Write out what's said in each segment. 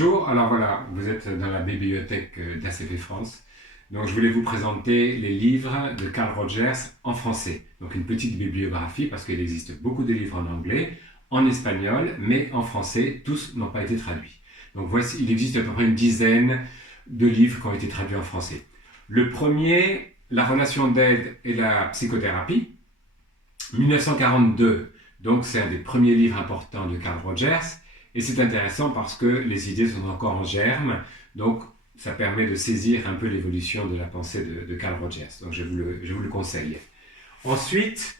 Bonjour, alors voilà, vous êtes dans la bibliothèque d'ACP France. Donc je voulais vous présenter les livres de Carl Rogers en français. Donc une petite bibliographie parce qu'il existe beaucoup de livres en anglais, en espagnol, mais en français, tous n'ont pas été traduits. Donc voici, il existe à peu près une dizaine de livres qui ont été traduits en français. Le premier, La relation d'aide et la psychothérapie, 1942. Donc c'est un des premiers livres importants de Carl Rogers. Et c'est intéressant parce que les idées sont encore en germe, donc ça permet de saisir un peu l'évolution de la pensée de Carl Rogers. Donc je vous le conseille. Ensuite,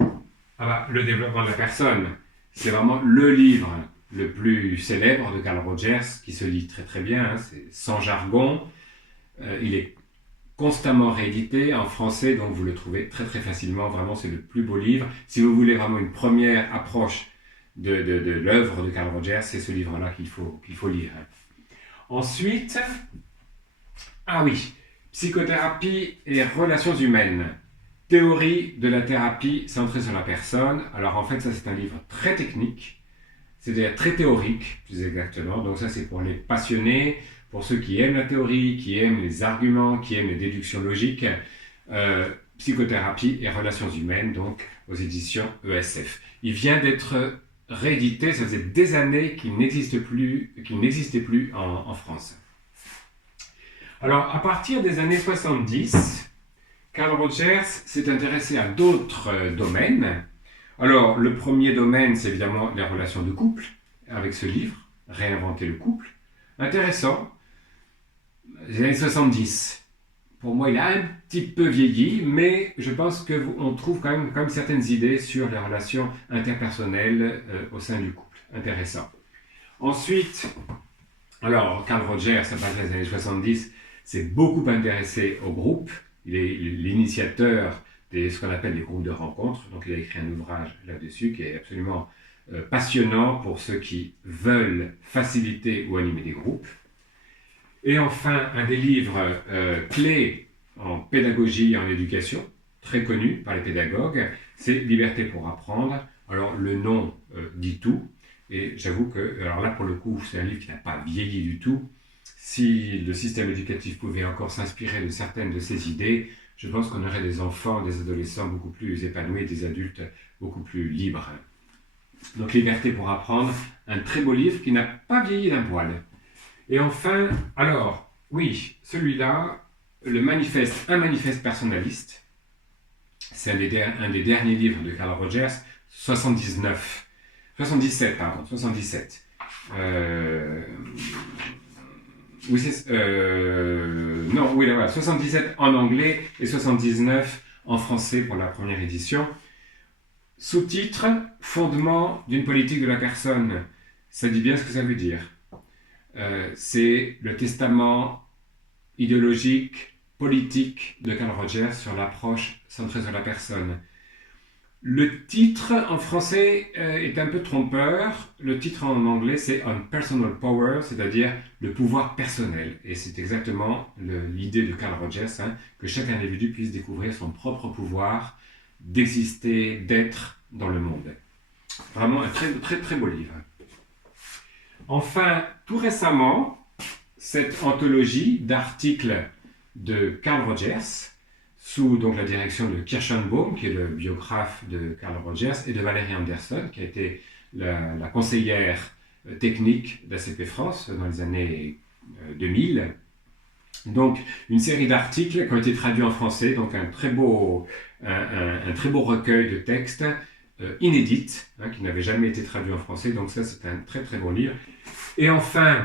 le développement de la personne, c'est vraiment le livre le plus célèbre de Carl Rogers, qui se lit très très bien, c'est sans jargon. Il est constamment réédité en français, donc vous le trouvez très très facilement. Vraiment, c'est le plus beau livre. Si vous voulez vraiment une première approche de l'œuvre de Carl Rogers, c'est ce livre-là qu'il faut lire. Ensuite, psychothérapie et relations humaines. Théorie de la thérapie centrée sur la personne. Alors en fait, ça c'est un livre très technique, c'est-à-dire très théorique, plus exactement. Donc ça c'est pour les passionnés, pour ceux qui aiment la théorie, qui aiment les arguments, qui aiment les déductions logiques. Psychothérapie et relations humaines, donc aux éditions ESF. Il vient d'être réédité, ça faisait des années qu'il n'existait plus en France. Alors, à partir des années 70, Carl Rogers s'est intéressé à d'autres domaines. Alors, le premier domaine, c'est évidemment les relations de couple, avec ce livre, Réinventer le couple. Intéressant. Les années 70. Pour moi, il a un petit peu vieilli, mais je pense qu'on trouve quand même certaines idées sur les relations interpersonnelles au sein du couple. Intéressant. Ensuite, alors, Carl Rogers, à partir des années 70, s'est beaucoup intéressé au groupe. Il est l'initiateur de ce qu'on appelle les groupes de rencontres. Donc, il a écrit un ouvrage là-dessus qui est absolument passionnant pour ceux qui veulent faciliter ou animer des groupes. Et enfin, un des livres clés en pédagogie et en éducation, très connu par les pédagogues, c'est Liberté pour apprendre. Alors, le nom dit tout. Et j'avoue que, alors là, pour le coup, c'est un livre qui n'a pas vieilli du tout. Si le système éducatif pouvait encore s'inspirer de certaines de ces idées, je pense qu'on aurait des enfants, des adolescents beaucoup plus épanouis, des adultes beaucoup plus libres. Donc, Liberté pour apprendre, un très beau livre qui n'a pas vieilli d'un poil. Et enfin, alors, oui, celui-là, un manifeste personnaliste, c'est un des derniers livres de Carl Rogers, 77. 77 en anglais et 79 en français pour la première édition. Sous-titre, Fondement d'une politique de la personne. Ça dit bien ce que ça veut dire. C'est le testament idéologique, politique de Carl Rogers sur l'approche centrée sur la personne. Le titre en français est un peu trompeur. Le titre en anglais, c'est On Personal Power, c'est-à-dire le pouvoir personnel. Et c'est exactement l'idée de Carl Rogers, que chaque individu puisse découvrir son propre pouvoir d'exister, d'être dans le monde. Vraiment un très, très, très beau livre. Enfin, tout récemment, cette anthologie d'articles de Carl Rogers, sous donc la direction de Kirschenbaum, qui est le biographe de Carl Rogers, et de Valérie Anderson, qui a été la conseillère technique d'ACP France dans les années 2000. Donc, une série d'articles qui ont été traduits en français, donc un très beau recueil de textes inédits, qui n'avait jamais été traduit en français. Donc ça, c'est un très très bon livre. Et enfin,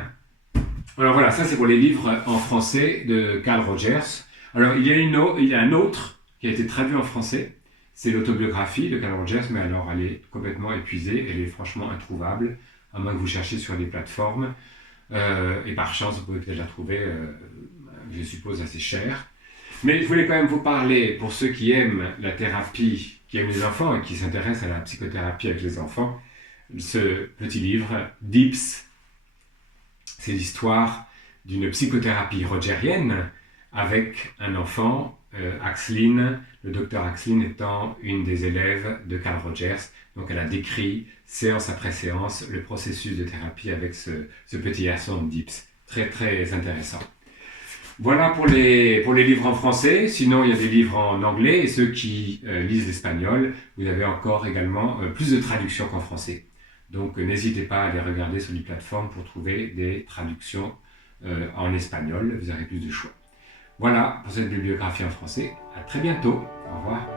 alors voilà, ça c'est pour les livres en français de Carl Rogers. Alors il y a un autre qui a été traduit en français, c'est l'autobiographie de Carl Rogers, mais alors elle est complètement épuisée, elle est franchement introuvable, à moins que vous cherchiez sur des plateformes. Et par chance, vous pouvez peut-être la trouver, je suppose, assez chère. Mais je voulais quand même vous parler, pour ceux qui aiment la thérapie, qui aiment les enfants et qui s'intéressent à la psychothérapie avec les enfants, ce petit livre, Dips, c'est l'histoire d'une psychothérapie rogerienne avec un enfant, Axeline, le docteur Axeline étant une des élèves de Carl Rogers. Donc elle a décrit, séance après séance, le processus de thérapie avec ce petit garçon Dips. très très intéressant. Voilà pour les livres en français. Sinon, il y a des livres en anglais. Et ceux qui lisent l'espagnol, vous avez encore également plus de traductions qu'en français. Donc, n'hésitez pas à aller regarder sur les plateformes pour trouver des traductions en espagnol. Vous aurez plus de choix. Voilà pour cette bibliographie en français. À très bientôt. Au revoir.